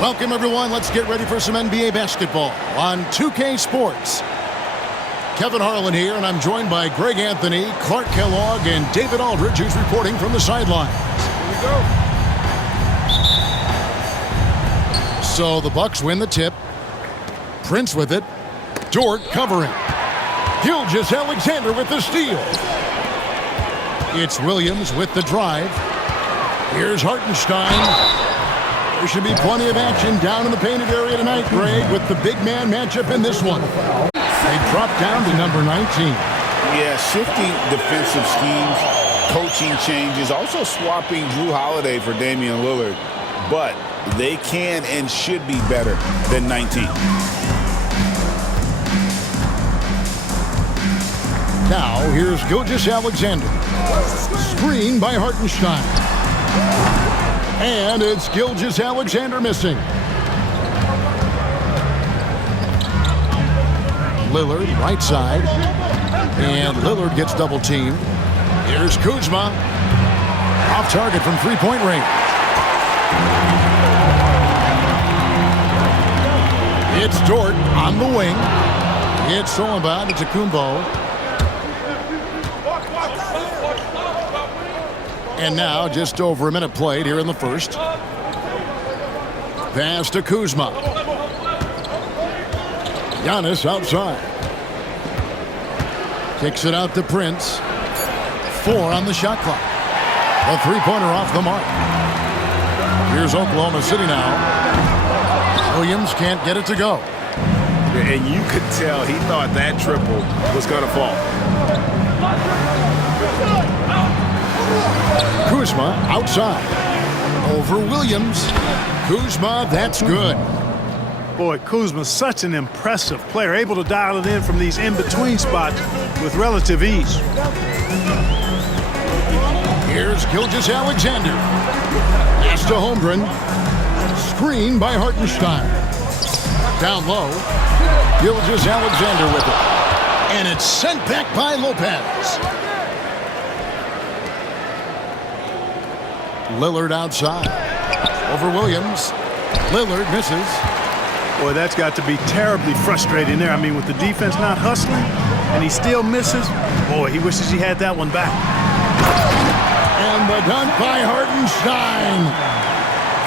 Welcome, everyone. Let's get ready for some NBA basketball on 2K Sports. Kevin Harlan here, and I'm joined by Greg Anthony, Clark Kellogg, and David Aldridge, who's reporting from the sidelines. Here we go. So the Bucks win the tip. Prince with it. Dort covering. Gilgeous-Alexander with the steal. It's Williams with the drive. Here's Hartenstein. There should be plenty of action down in the painted area tonight, Greg, with the big man matchup in this one. They drop down to number 19. Yeah, shifting defensive schemes, coaching changes, also swapping Drew Holiday for Damian Lillard. But they can and should be better than 19. Now, here's Gilgeous-Alexander. Screen by Hartenstein. And it's Gilgeous-Alexander missing. Lillard, right side. And Lillard gets double teamed. Here's Kuzma. Off target from three-point range. It's Dort on the wing. It's stolen by Antetokounmpo. And now, just over a minute played here in the first. Pass to Kuzma. Giannis outside. Kicks it out to Prince. 4 on the shot clock. A three-pointer off the mark. Here's Oklahoma City now. Williams can't get it to go. And you could tell he thought that triple was going to fall. Kuzma outside. Over Williams. Kuzma, that's good. Boy, Kuzma's such an impressive player, able to dial it in from these in-between spots with relative ease. Here's Gilgeous-Alexander. Pass to Holmgren. Screen by Hartenstein. Down low. Gilgeous-Alexander with it. And it's sent back by Lopez. Lillard outside. Over Williams. Lillard misses. Boy, that's got to be terribly frustrating there. I mean, with the defense not hustling and he still misses, boy, he wishes he had that one back. And the dunk by Hartenstein.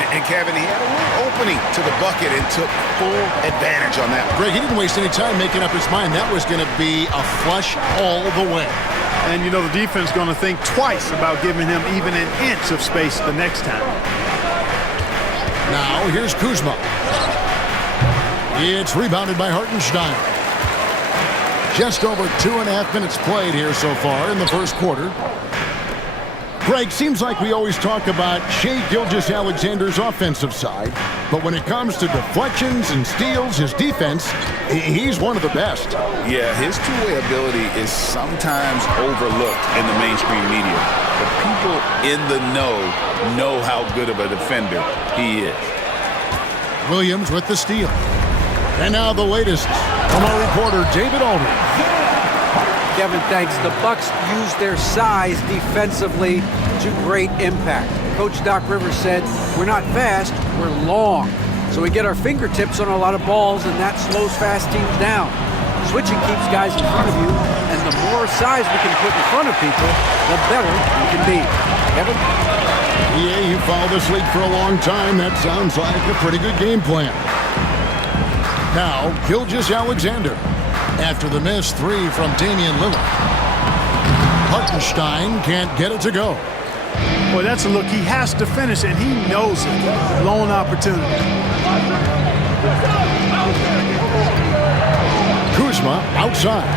And Kevin, he had a little opening to the bucket and took full advantage on that. Greg, he didn't waste any time making up his mind. That was going to be a flush all the way. And, you know, the defense is going to think twice about giving him even an inch of space the next time. Now, here's Kuzma. It's rebounded by Hartenstein. Just over 2.5 minutes played here so far in the first quarter. Greg, seems like we always talk about Shai Gilgeous-Alexander's offensive side, but when it comes to deflections and steals, his defense, he's one of the best. Yeah, his two-way ability is sometimes overlooked in the mainstream media. But people in the know how good of a defender he is. Williams with the steal. And now the latest from our reporter, David Aldridge. Kevin, thanks. The Bucks use their size defensively to great impact. Coach Doc Rivers said, we're not fast, we're long. So we get our fingertips on a lot of balls, and that slows fast teams down. Switching keeps guys in front of you, and the more size we can put in front of people, the better we can be. Kevin? Yeah, you followed this league for a long time. That sounds like a pretty good game plan. Now, Gilgeous-Alexander. After the missed 3 from Damian Lillard. Hartenstein can't get it to go. Boy, that's a look he has to finish, and he knows it. Lone opportunity. Kuzma outside.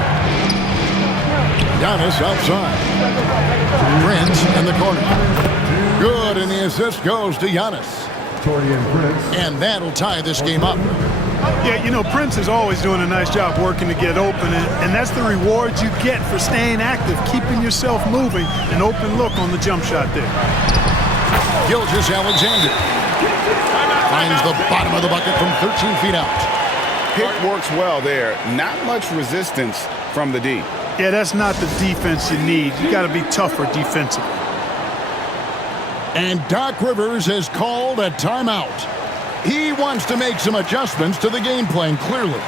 Giannis outside. Prince in the corner. Good, and the assist goes to Giannis. And that'll tie this game up. Yeah, you know, Prince is always doing a nice job working to get open, and that's the reward you get for staying active, keeping yourself moving, an open look on the jump shot there. Gilgeous-Alexander finds the bottom of the bucket from 13 feet out. Pick works well there. Not much resistance from the D. Yeah, that's not the defense you need. You got to be tougher defensively. And Doc Rivers has called a timeout. He wants to make some adjustments to the game plan, clearly.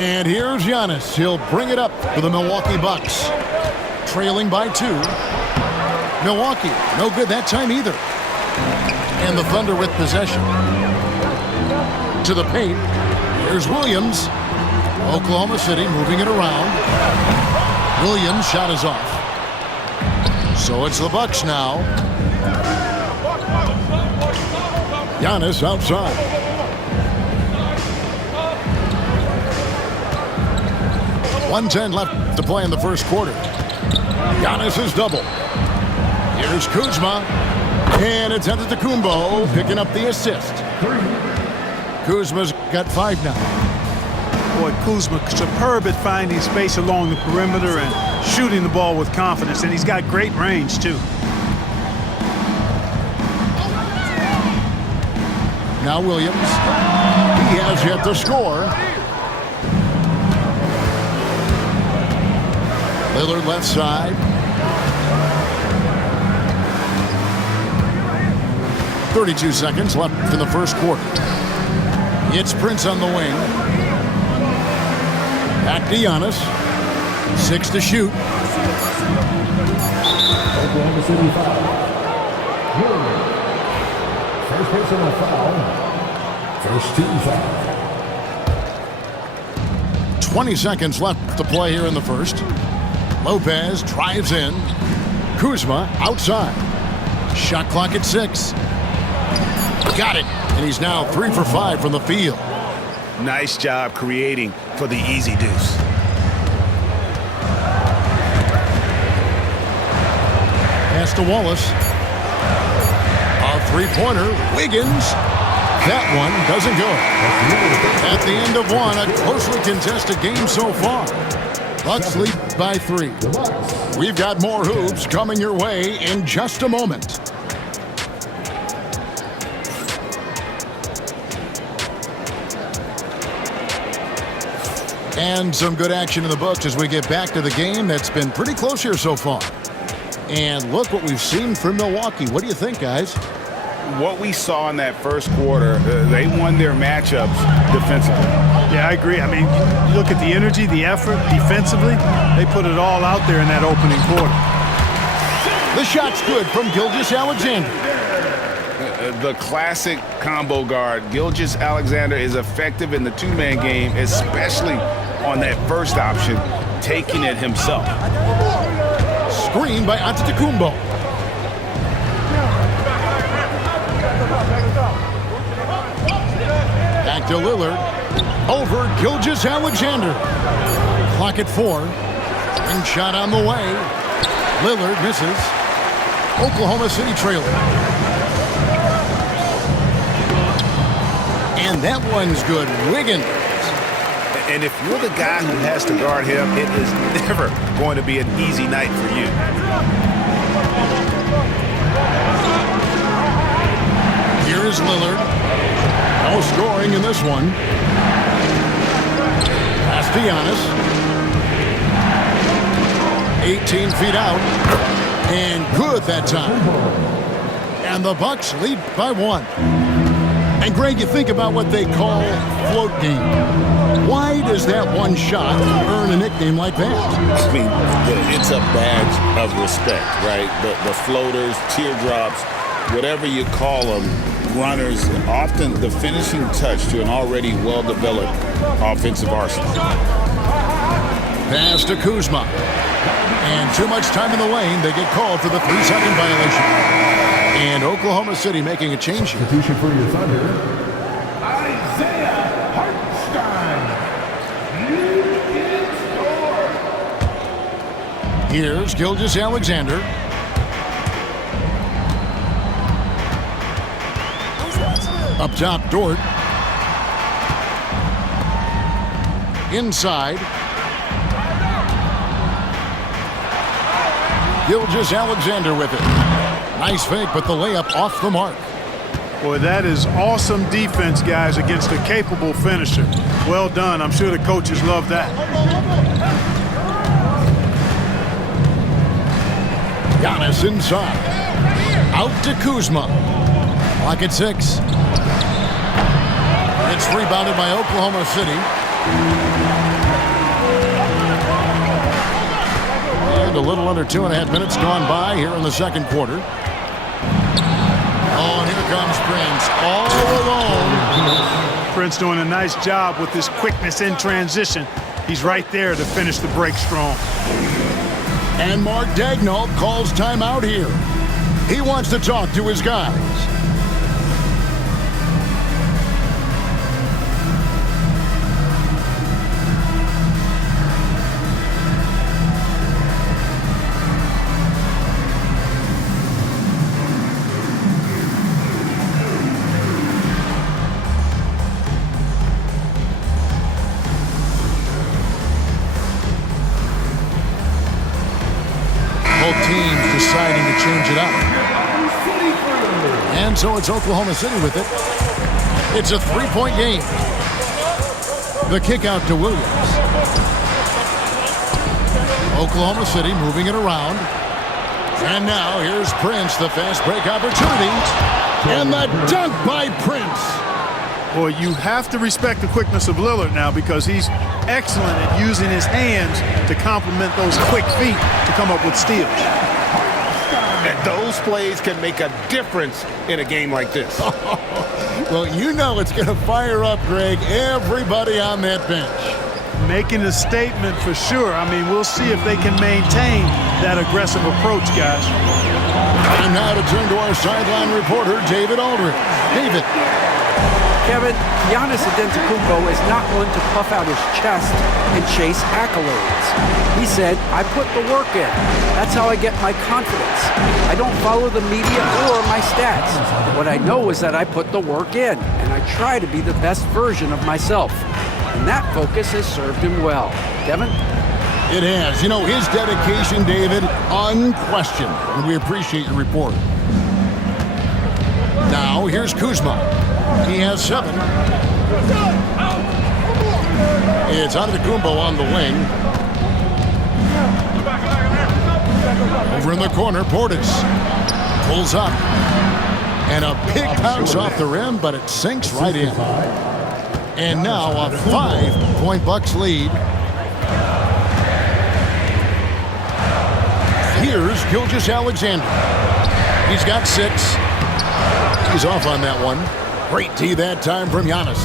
And here's Giannis. He'll bring it up for the Milwaukee Bucks. Trailing by 2. Milwaukee, no good that time either. And the Thunder with possession. To the paint. Here's Williams. Oklahoma City moving it around. Williams' shot is off. So it's the Bucks now. Giannis outside. 1:10 left to play in the first quarter. Giannis is double. Here's Kuzma. And it's Antetokounmpo picking up the assist. Kuzma's got 5 now. Boy, Kuzma superb at finding space along the perimeter and shooting the ball with confidence. And he's got great range, too. Now Williams. He has yet to score. Lillard left side. 32 seconds left in the first quarter. It's Prince on the wing. Back to Giannis. 6 to shoot. Oklahoma City foul. First personal foul. First team foul. 20 seconds left to play here in the first. Lopez drives in. Kuzma outside. Shot clock at 6. Got it. And he's now 3 for 5 from the field. Nice job creating for the easy deuce. Pass to Wallace. A three-pointer. Wiggins. That one doesn't go. At the end of one, a closely contested game so far. Bucks lead by 3. We've got more hoops coming your way in just a moment. And some good action in the books as we get back to the game that's been pretty close here so far. And look what we've seen from Milwaukee. What do you think, guys? What we saw in that first quarter, they won their matchups defensively. Yeah, I agree. I mean, you look at the energy, the effort defensively. They put it all out there in that opening quarter. The shot's good from Gilgeous-Alexander. The classic combo guard. Gilgeous-Alexander is effective in the two-man game, especially on that first option, taking it himself. Screen by Antetokounmpo. Back to Lillard. Over Gilgeous-Alexander. Clock at 4. Ring shot on the way. Lillard misses. Oklahoma City trailing. And that one's good. Wiggins. And if you're the guy who has to guard him, it is never going to be an easy night for you. Here is Lillard. No scoring in this one. Pass to Giannis. 18 feet out. And good that time. And the Bucks lead by 1. And Greg, you think about what they call float game. Why does that one shot earn a nickname like that? I mean, it's a badge of respect, right? The floaters, teardrops, whatever you call them, runners, often the finishing touch to an already well-developed offensive arsenal. Pass to Kuzma. And too much time in the lane. They get called for the 3-second violation. And Oklahoma City making a change here. Substitution for your Thunder, Isaiah Hartenstein. Here's Gilgeous-Alexander. Up top, Dort. Inside. Gilgeous-Alexander with it. Nice fake, but the layup off the mark. Boy, that is awesome defense, guys, against a capable finisher. Well done. I'm sure the coaches love that. Giannis inside. Out to Kuzma. Clock at 6. It's rebounded by Oklahoma City. And a little under 2.5 minutes gone by here in the second quarter. Oh, and here comes Prince all alone. Prince doing a nice job with his quickness in transition. He's right there to finish the break strong. And Mark Daigneault calls timeout here. He wants to talk to his guys. Teams deciding to change it up. And so it's Oklahoma City with it. It's a 3-point game. The kick out to Williams. Oklahoma City moving it around. And now here's Prince, the fast break opportunity. And the dunk by Prince. Boy, you have to respect the quickness of Lillard now because he's excellent at using his hands to complement those quick feet to come up with steals. And those plays can make a difference in a game like this. Well, you know it's going to fire up, Greg, everybody on that bench. Making a statement for sure. I mean, we'll see if they can maintain that aggressive approach, guys. And now to turn to our sideline reporter, David Aldridge. David. Kevin, Giannis Antetokounmpo is not one to puff out his chest and chase accolades. He said, I put the work in. That's how I get my confidence. I don't follow the media or my stats. What I know is that I put the work in, and I try to be the best version of myself. And that focus has served him well. Kevin? It has. You know, his dedication, David, unquestioned. And we appreciate your report. Now, here's Kuzma. He has 7. It's Antetokounmpo on the wing. Over in the corner, Portis pulls up. And a big bounce off the rim, but it sinks right in. And now a 5-point Bucks lead. Here's Gilgeous-Alexander. He's got 6. He's off on that one. Great D that time from Giannis.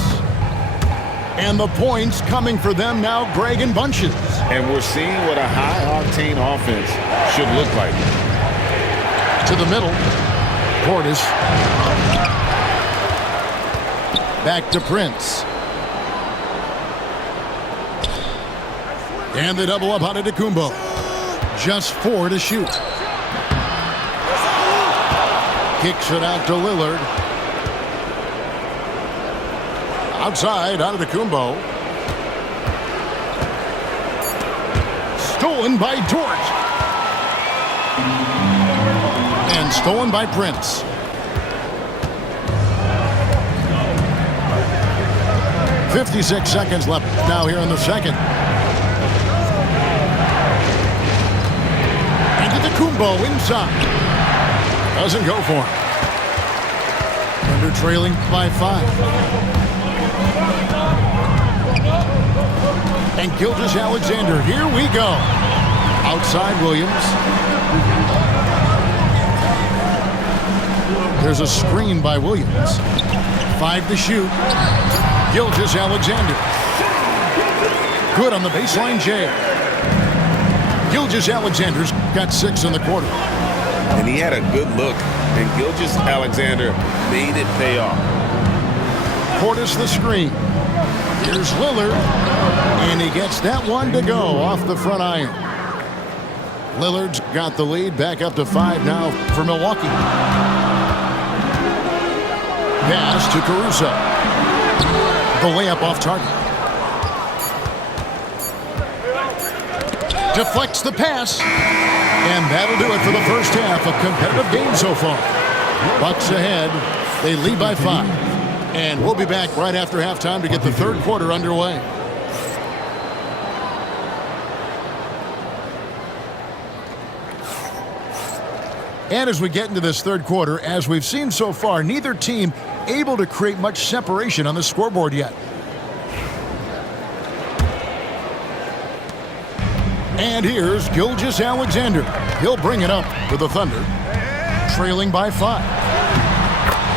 And the points coming for them now, Greg, in bunches. And we're seeing what a high-octane offense should look like. To the middle. Portis. Back to Prince. And the double up on Antetokounmpo. Just 4 to shoot. Kicks it out to Lillard. Outside, Antetokounmpo. Stolen by Dort. And stolen by Prince. .56 seconds left now here in the second. Antetokounmpo inside. Doesn't go for him. Under trailing by 5. And Gilgeous-Alexander, here we go. Outside Williams. There's a screen by Williams. 5 to shoot. Gilgeous-Alexander. Good on the baseline jam. Gilgeous-Alexander's got 6 in the quarter. And he had a good look, and Gilgeous-Alexander made it pay off. Portis the screen. Here's Lillard, and he gets that one to go off the front iron. Lillard's got the lead back up to 5 now for Milwaukee. Pass to Caruso. The layup off target. Deflects the pass. And that'll do it for the first half. A competitive game so far. Bucks ahead. They lead by 5. And we'll be back right after halftime to get the third quarter underway. And as we get into this third quarter, as we've seen so far, neither team able to create much separation on the scoreboard yet. And here's Gilgeous-Alexander. He'll bring it up for the Thunder. Trailing by 5.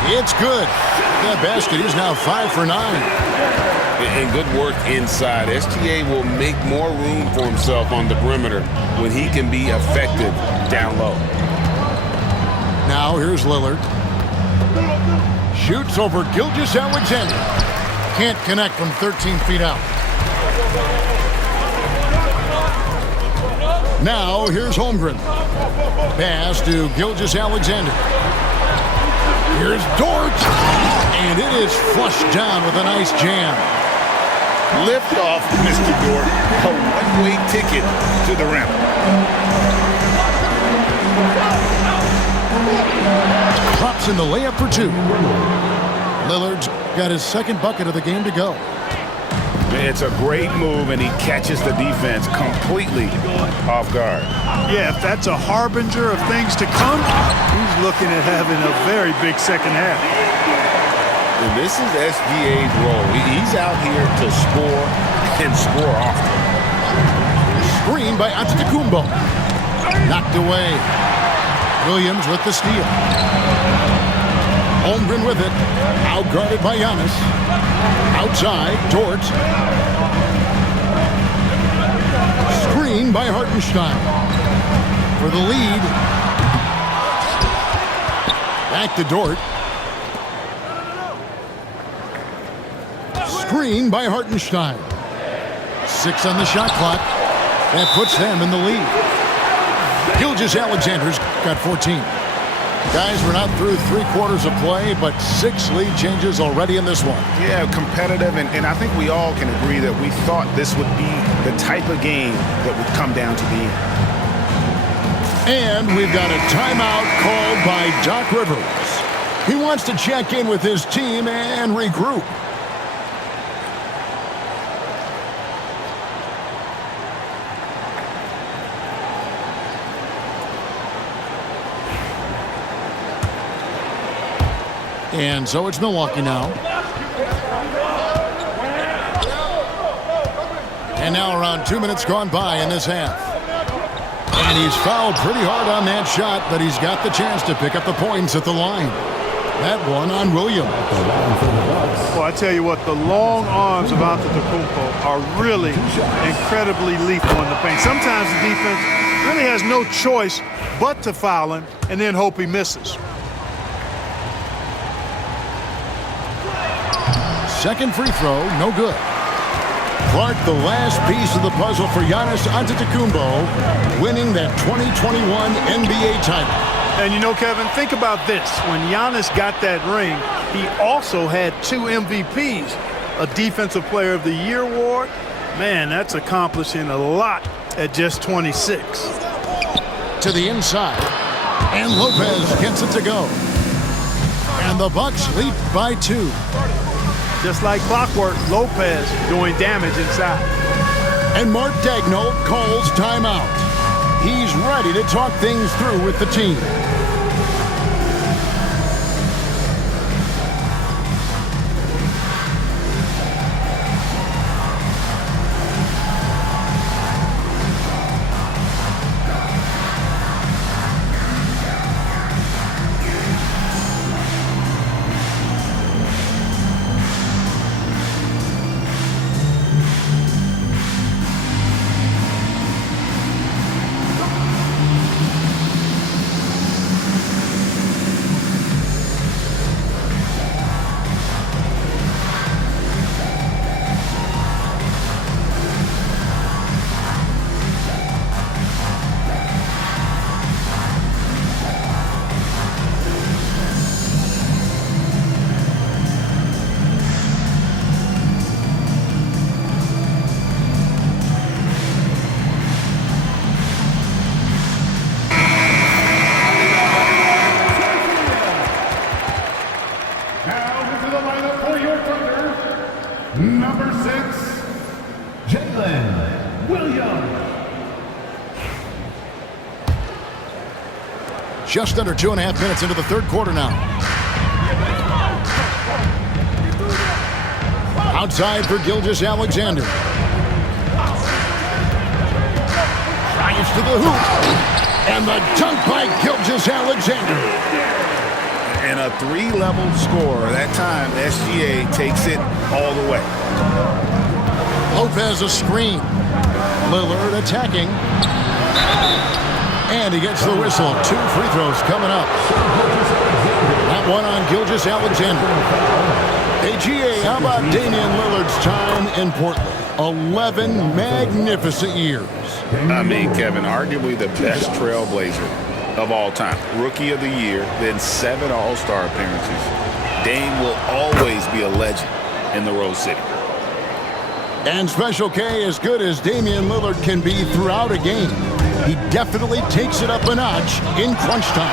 It's good. That basket is now 5 for 9. And good work inside. SGA will make more room for himself on the perimeter when he can be effective down low. Now here's Lillard. Shoots over Gilgeous-Alexander. Can't connect from 13 feet out. Now here's Holmgren. Pass to Gilgeous-Alexander. Here's Dort. And it is flushed down with a nice jam. Lift off, Mr. Dort. A one-way ticket to the rim. Drops in the layup for 2. Lillard's got his second bucket of the game to go. It's a great move, and he catches the defense completely off guard. Yeah, if that's a harbinger of things to come, he's looking at having a very big second half. And this is SGA's role. He's out here to score and score often. Screen by Antetokounmpo. Knocked away. Williams with the steal. Holmgren with it. Outguarded by Giannis. Outside, Dort. Screen by Hartenstein. For the lead. Back to Dort. Screen by Hartenstein. 6 on the shot clock. That puts them in the lead. Gilgeous-Alexander's got 14. Guys, we're not through 3 quarters of play, but 6 lead changes already in this one. Yeah, competitive, and I think we all can agree that we thought this would be the type of game that would come down to the end. And we've got a timeout called by Doc Rivers. He wants to check in with his team and regroup. And so it's Milwaukee now. And now around 2 minutes gone by in this half. And he's fouled pretty hard on that shot, but he's got the chance to pick up the points at the line. That one on Williams. Well, I tell you what, the long arms of Antetokounmpo are really incredibly lethal in the paint. Sometimes the defense really has no choice but to foul him and then hope he misses. Second free throw, no good. Clark, the last piece of the puzzle for Giannis Antetokounmpo, winning that 2021 NBA title. And you know, Kevin, think about this. When Giannis got that ring, he also had 2 MVPs, a Defensive Player of the Year award. Man, that's accomplishing a lot at just 26. To the inside, and Lopez gets it to go. And the Bucks lead by 2. Just like clockwork, Lopez doing damage inside. And Mark Daigneault calls timeout. He's ready to talk things through with the team. Just under 2.5 minutes into the third quarter now. Outside for Gilgeous-Alexander. Drives to the hoop. And the dunk by Gilgeous-Alexander. And a three-level score. That time, SGA takes it all the way. Lopez a screen. Lillard attacking. And he gets the whistle. 2 free throws coming up. That one on Gilgeous-Alexander. Hey, GA, how about Damian Lillard's time in Portland? 11 magnificent years. I mean, Kevin, arguably the best trailblazer of all time. Rookie of the year, then 7 All-Star appearances. Dame will always be a legend in the Rose City. And Special K, as good as Damian Lillard can be throughout a game, he definitely takes it up a notch in crunch time.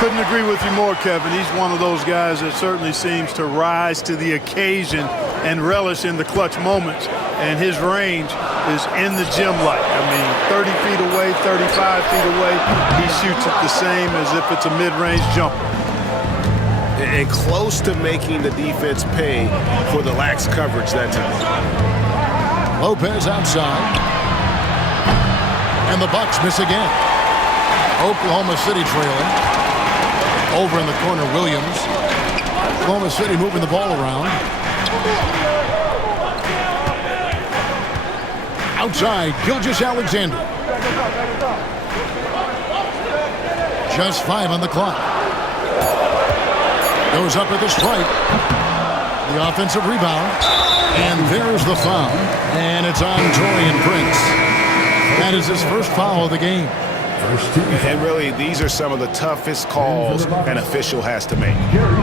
Couldn't agree with you more, Kevin. He's one of those guys that certainly seems to rise to the occasion and relish in the clutch moments. And his range is in the gym like. I mean, 30 feet away, 35 feet away, he shoots it the same as if it's a mid-range jumper. And close to making the defense pay for the lax coverage that time. Lopez outside. And the Bucks miss again. Oklahoma City trailing. Over in the corner, Williams. Oklahoma City moving the ball around. Outside, Gilgeous-Alexander. Just 5 on the clock. Goes up with a strike. The offensive rebound. And there's the foul. And it's on Taurean Prince. That is his first foul of the game. And really, these are some of the toughest calls an official has to make.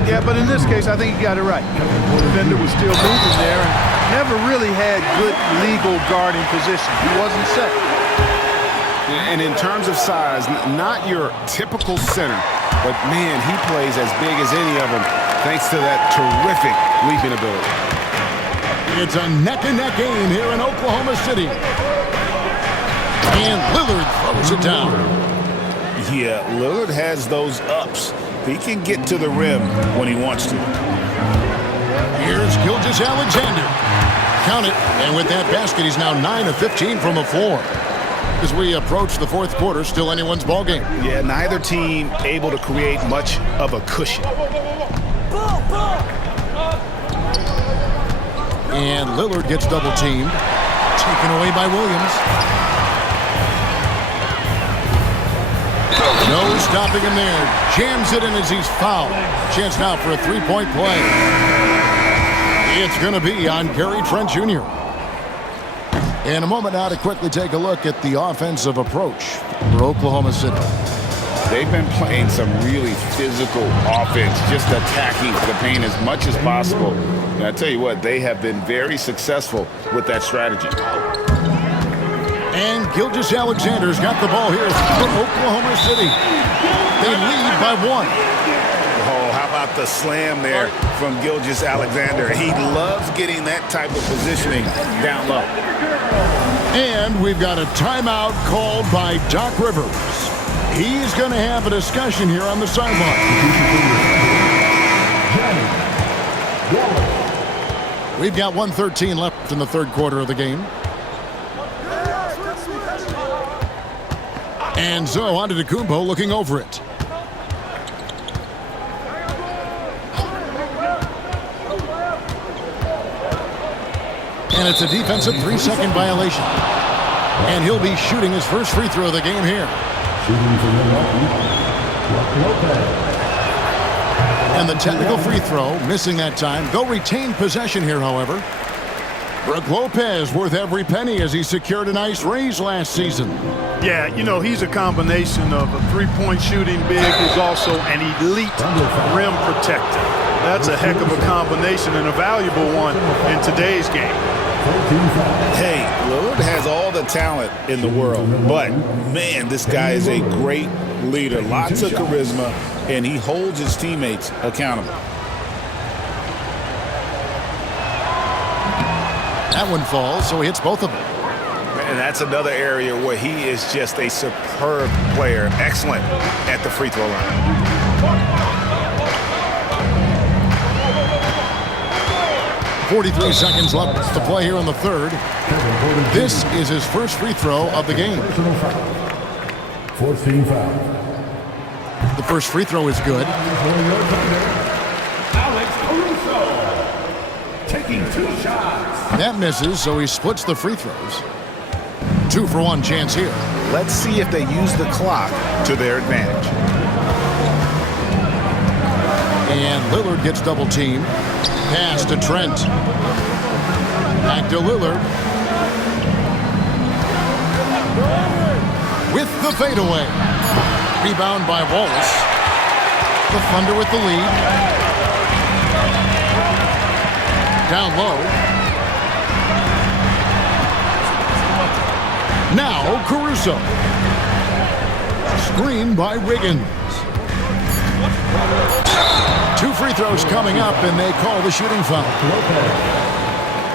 Yeah, but in this case, I think he got it right. The defender was still moving there and never really had good legal guarding position. He wasn't set. And in terms of size, not your typical center, but man, he plays as big as any of them thanks to that terrific leaping ability. It's a neck-and-neck game here in Oklahoma City. And Lillard throws it down. Yeah, Lillard has those ups. He can get to the rim when he wants to. Here's Gilgeous-Alexander. Count it. And with that basket, he's now 9 of 15 from the floor. As we approach the fourth quarter, still anyone's ballgame. Yeah, neither team able to create much of a cushion. And Lillard gets double-teamed. Taken away by Williams. No stopping him there. Jams it in as he's fouled. Chance now for a three-point play. It's going to be on Gary Trent Jr. In a moment now to quickly take a look at the offensive approach for Oklahoma City. They've been playing some really physical offense, just attacking the paint as much as possible. And I tell you what, they have been very successful with that strategy. And Gilgeous-Alexander's got the ball here for Oklahoma City. They lead by 1. Oh, how about the slam there from Gilgeous-Alexander? He loves getting that type of positioning down low. And we've got a timeout called by Doc Rivers. He's going to have a discussion here on the sideline. We've got 1:13 left in the third quarter of the game. And so Antetokounmpo looking over it. And it's a defensive 3-second violation. And he'll be shooting his first free throw of the game here. And the technical free throw, missing that time. They'll retain possession here, however. Brook Lopez worth every penny as he secured a nice raise last season. Yeah, you know, he's a combination of a three-point shooting big who's also an elite rim protector. That's a heck of a combination and a valuable one in today's game. Hey, Lillard has all the talent in the world, but man, this guy is a great leader. Lots of charisma, and he holds his teammates accountable. That one falls, so he hits both of them. And That's another area where he is just a superb player. Excellent at the free throw line. 43 seconds left to play here in the third. This is his first free throw of the game. Personal foul. 14 foul. The first free throw is good. Alex Caruso taking 2 shots. That misses, so he splits the free throws. 2-for-1 chance here. Let's see if they use the clock to their advantage. And Lillard gets double teamed. Pass to Trent. Back to Lillard. With the fadeaway. Rebound by Wallace. The Thunder with the lead. Down low. Now Caruso. Screen by Wiggins. 2 free throws coming up, and they call the shooting foul.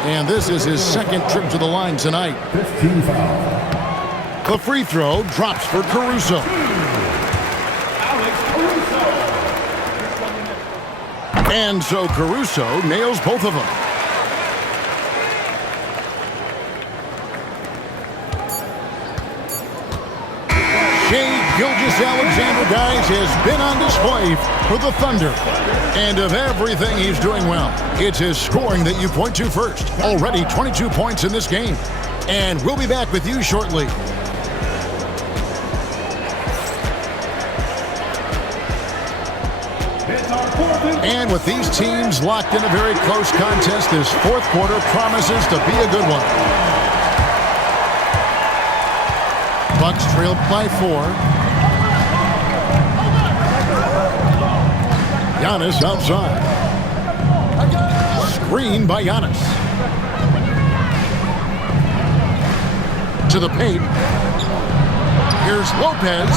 And this is his second trip to the line tonight. 15 foul. The free throw drops for Caruso. Alex Caruso. And so Caruso nails both of them. Gilgeous-Alexander, guys, has been on display for the Thunder. And of everything he's doing well, it's his scoring that you point to first. Already 22 points in this game. And we'll be back with you shortly. And with these teams locked in a very close contest, this fourth quarter promises to be a good one. Bucks trailed by 4. Giannis outside. Screen by Giannis. To the paint. Here's Lopez.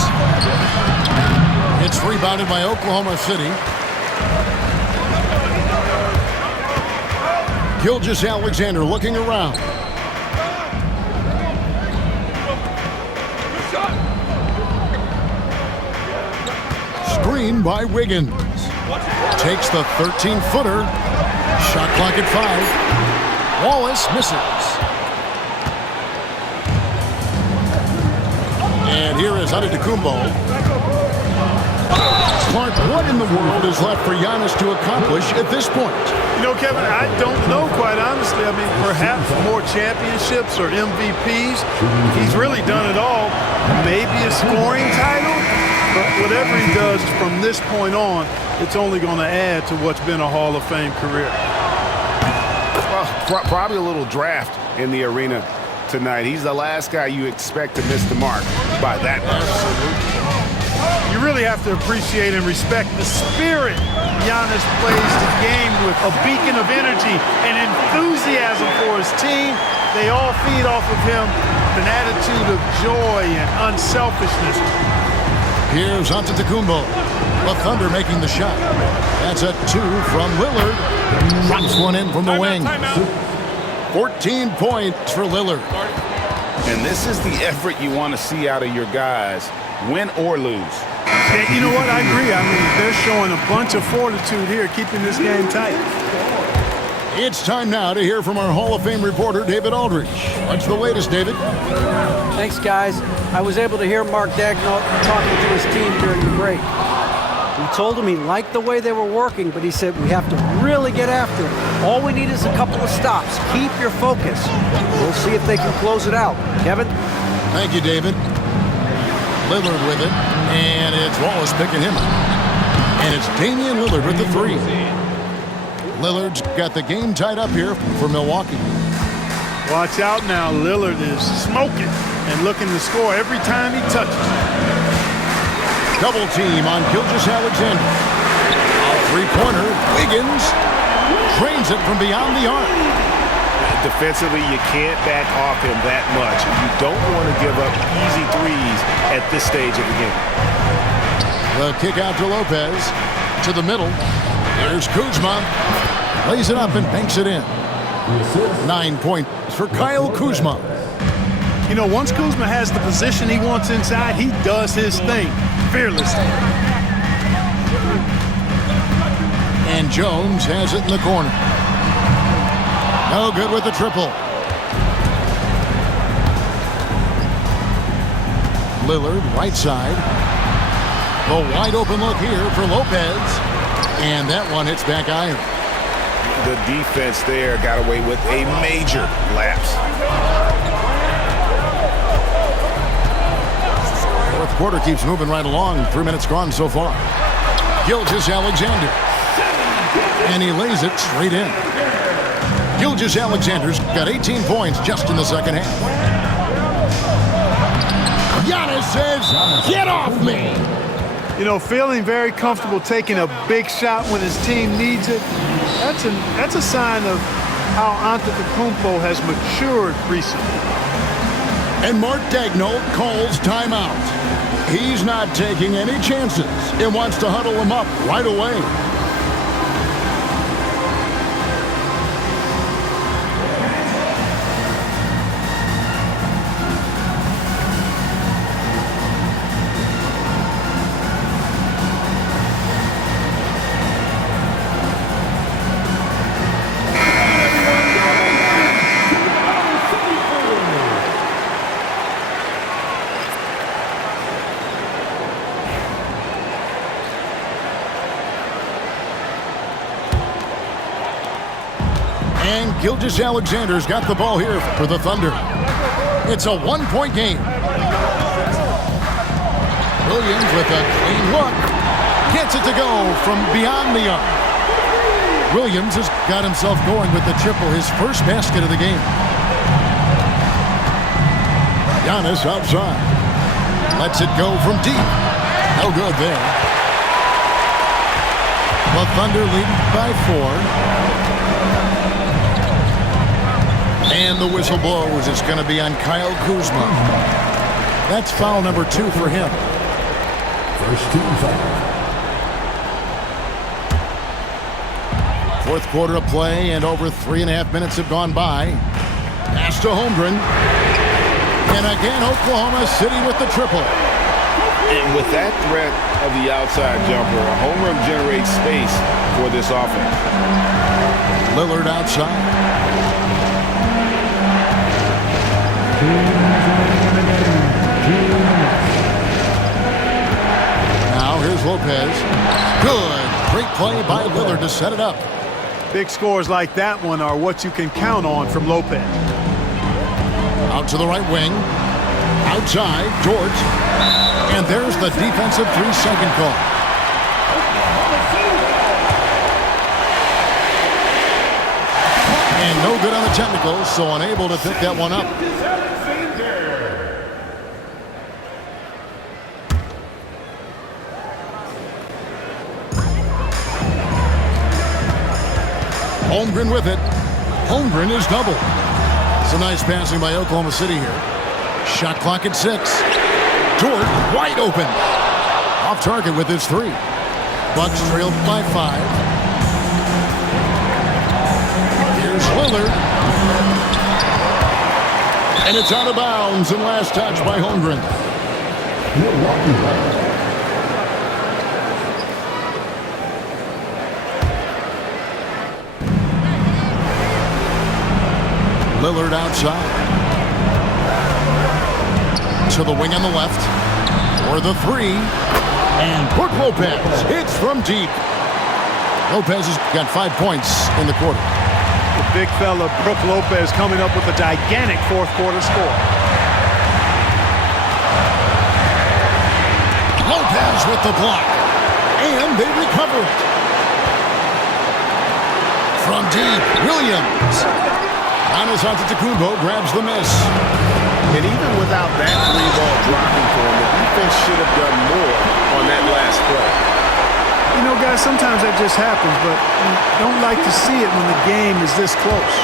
It's rebounded by Oklahoma City. Gilgeous-Alexander looking around. Screen by Wiggins. Takes the 13-footer. Shot clock at 5. Wallace misses. And here is Antetokounmpo. Clark, what in the world is left for Giannis to accomplish at this point? You know, Kevin, I don't know, quite honestly. I mean, perhaps more championships or MVPs. He's really done it all. Maybe a scoring title, but whatever he does from this point on, it's only going to add to what's been a Hall of Fame career. Well, probably a little draft in the arena tonight. He's the last guy you expect to miss the mark by that much. You really have to appreciate and respect the spirit Giannis plays the game with, a beacon of energy and enthusiasm for his team. They all feed off of him, an attitude of joy and unselfishness. Here's Antetokounmpo. The Thunder making the shot. That's a 2 from Lillard. Drops one in from the wing. 14 points for Lillard. And this is the effort you want to see out of your guys, win or lose. Yeah, you know what? I agree. I mean, they're showing a bunch of fortitude here, keeping this game tight. It's time now to hear from our Hall of Fame reporter, David Aldridge. What's the latest, David? Thanks, guys. I was able to hear Mark Daigneault talking to his team during the break. We told him he liked the way they were working, but he said we have to really get after it. All we need is a couple of stops. Keep your focus. We'll see if they can close it out. Kevin? Thank you, David. Lillard with it, and it's Wallace picking him up. And it's Damian Lillard with the 3. Lillard's got the game tied up here for Milwaukee. Watch out now. Lillard is smoking and looking to score every time he touches. Double team on Gilgeous-Alexander. Three-pointer, Wiggins drains it from beyond the arc. Defensively, you can't back off him that much. You don't want to give up easy threes at this stage of the game. The kick out to Lopez. To the middle. There's Kuzma. Lays it up and banks it in. 9 points for Kyle Kuzma. You know, once Kuzma has the position he wants inside, he does his thing fearlessly. And Jones has it in the corner. No good with the triple. Lillard, right side. The wide open look here for Lopez. And that one hits back iron. The defense there got away with a major lapse. Fourth quarter keeps moving right along. 3 minutes gone so far. Gilgeous-Alexander. And he lays it straight in. Gilgeous-Alexander's got 18 points just in the second half. Giannis says, "Get off me!" You know, feeling very comfortable taking a big shot when his team needs it. That's a sign of how Antetokounmpo has matured recently. And Mark Daigneault calls timeout. He's not taking any chances and wants to huddle him up right away. And Gilgeous-Alexander's got the ball here for the Thunder. It's a one-point game. Williams with a clean look. Gets it to go from beyond the arc. Williams has got himself going with the triple, his first basket of the game. Giannis outside. Lets it go from deep. No good there. The Thunder lead by 4. And the whistle blows. It's going to be on Kyle Kuzma. That's foul number 2 for him. First team foul. Fourth quarter of play, and over 3.5 minutes have gone by. Pass to Holmgren. And again, Oklahoma City with the triple. And with that threat of the outside jumper, Holmgren generates space for this offense. Lillard outside. Now here's Lopez. Good. Great play by Lillard to set it up. Big scores like that one are what you can count on from Lopez. Out to the right wing. Outside, George. And there's the defensive 3-second call. And no good on the technical, so unable to pick that one up. Holmgren with it. Holmgren is double. Some nice passing by Oklahoma City here. Shot clock at 6. George wide open. Off target with his 3. Bucks trailed by 5. Here's Lillard. And it's out of bounds and last touch by Holmgren. Milwaukee. Lillard outside. To the wing on the left. For the 3. And Brook Lopez hits from deep. Lopez has got 5 points in the quarter. The big fella, Brook Lopez, coming up with a gigantic fourth quarter score. Lopez with the block. And they recover it. From deep, Williams. Giannis Antetokounmpo grabs the miss. And even without that 3-ball dropping for him, the defense should have done more on that last play. You know, guys, sometimes that just happens, but you don't like to see it when the game is this close.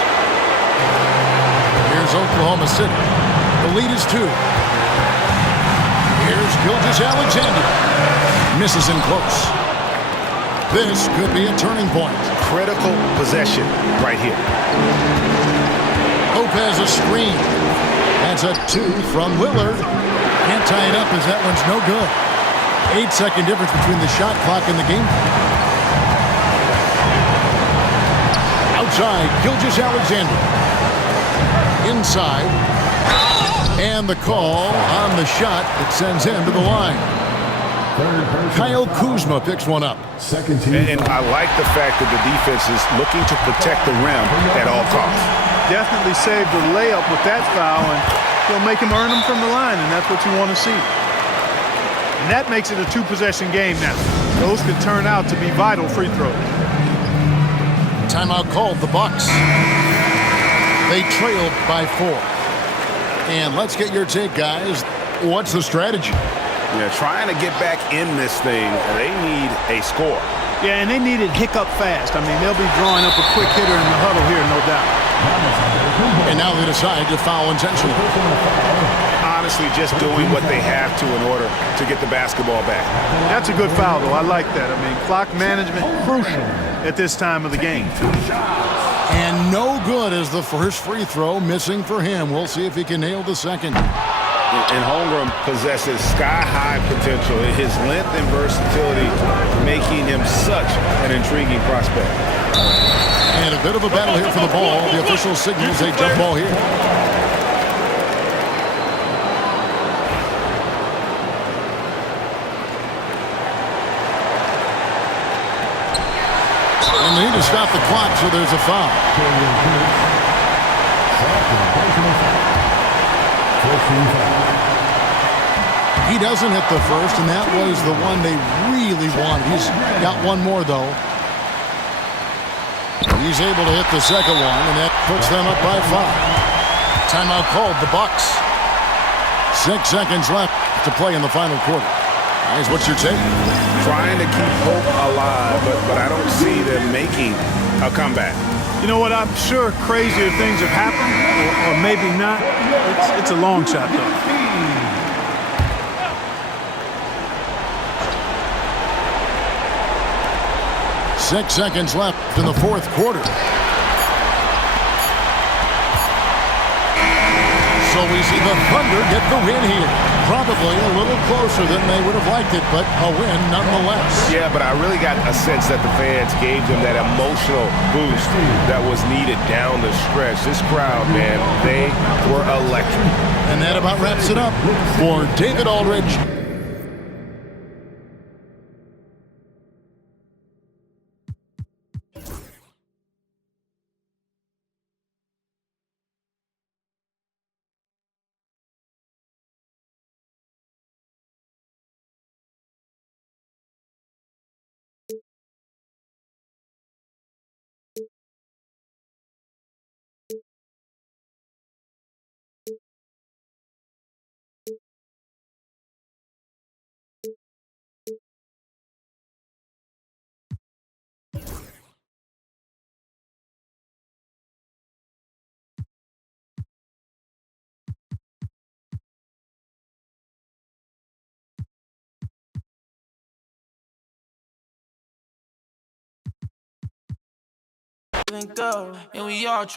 Here's Oklahoma City. The lead is 2. Here's Gilgeous-Alexander. Misses in close. This could be a turning point. Critical possession right here. Lopez a screen. That's a 2 from Lillard. Can't tie it up as that one's no good. 8-second difference between the shot clock and the game. Outside, Gilgeous-Alexander. Inside. And the call on the shot that sends him to the line. Kyle Kuzma picks one up. Second team. And I like the fact that the defense is looking to protect the rim at all costs. Definitely saved the layup with that foul, and he'll make him earn them from the line, and that's what you want to see. And that makes it a two-possession game now. Those could turn out to be vital free throws. Timeout called, the Bucks. They trailed by 4. And let's get your take, guys. What's the strategy? Yeah, trying to get back in this thing, they need a score. Yeah, and they need it hiccup fast. I mean, they'll be drawing up a quick hitter in the huddle here, no doubt. And now they decide to foul intentionally. Honestly, just doing what they have to in order to get the basketball back. That's a good foul, though. I like that. I mean, clock management, crucial at this time of the game. And no good as the first free throw missing for him. We'll see if he can nail the second. And Holmgren possesses sky-high potential. His length and versatility making him such an intriguing prospect. And a bit of a battle here for the ball. The official signals a jump ball here. And they need to stop the clock, so there's a foul. He doesn't hit the first, and that was the one they really wanted. He's got one more, though. He's able to hit the second one, and that puts them up by 5. Timeout called, the Bucks. 6 seconds left to play in the final quarter. Guys, what's your take? Trying to keep hope alive, but I don't see them making a comeback. You know what? I'm sure crazier things have happened, or maybe not. It's a long shot, though. 6 seconds left in the fourth quarter. So we see the Thunder get the win here. Probably a little closer than they would have liked it, but a win nonetheless. Yeah, but I really got a sense that the fans gave them that emotional boost that was needed down the stretch. This crowd, man, they were electric. And that about wraps it up for David Aldridge. Go, and we all try.